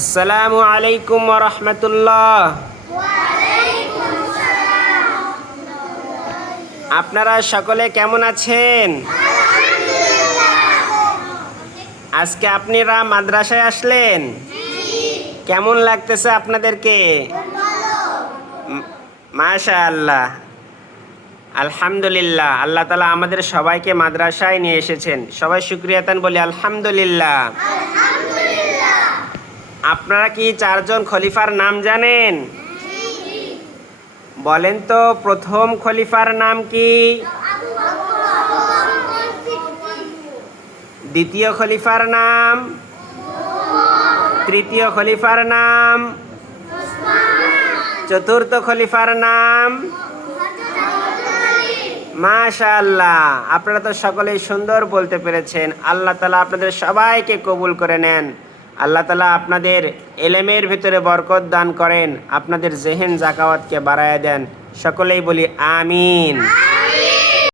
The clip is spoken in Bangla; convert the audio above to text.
আসসালামু আলাইকুম রহমতুল্লাহ। আপনারা সকলে কেমন আছেন? আজকে আপনারা মাদ্রাসায় আসলেন? কেমন লাগতেছে আপনাদেরকে? মাশা আল্লাহ আলহামদুলিল্লাহ। আল্লাহ তালা আমাদের সবাইকে মাদ্রাসায় নিয়ে এসেছেন। সবাই শুক্রিয়াতান বলি, আলহামদুলিল্লাহ। আপনারা কি চারজন খলিফার নাম জানেন? বলেন তো, প্রথম খলিফার নাম কি? দ্বিতীয় খলিফার নাম? তৃতীয় খলিফার নাম? চতুর্থ খলিফার নাম? মাশাআল্লাহ, আপনারা তো সকলেই সুন্দর বলতে পেরেছেন। আল্লাহ তালা আপনাদের সবাইকে কবুল করে নেন। আল্লাহ তালা আপনাদের এলেমের ভিতরে বরকত দান করেন, আপনাদের জেহেন জাকাওয়াতকে বাড়ায় দেন। সকলেই বলি, আমিন।